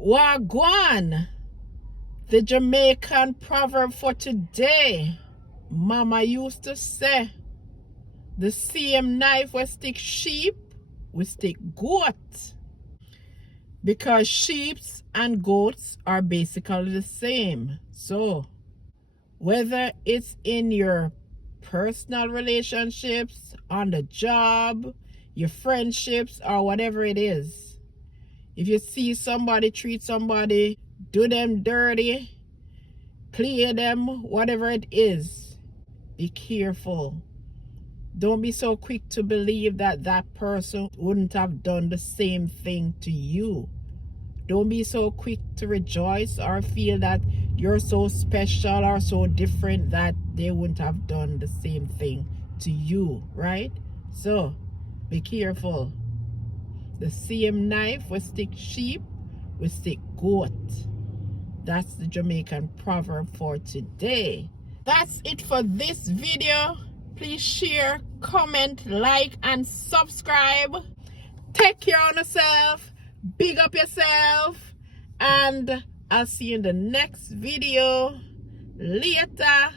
Wagwan, the Jamaican proverb for today. Mama used to say, the same knife will stick sheep, will stick goat. Because sheep and goats are basically the same. So, whether it's in your personal relationships, on the job, your friendships, or whatever it is, if you see somebody treat somebody, do them dirty, clear them, whatever it is, be careful. Don't be so quick to believe that that person wouldn't have done the same thing to you. Don't be so quick to rejoice or feel that you're so special or so different that they wouldn't have done the same thing to you, right? So, be careful. The same knife will stick sheep, will stick goat. That's the Jamaican proverb for today. That's it for this video. Please share, comment, like, and subscribe. Take care of yourself. Big up yourself. And I'll see you in the next video. Later.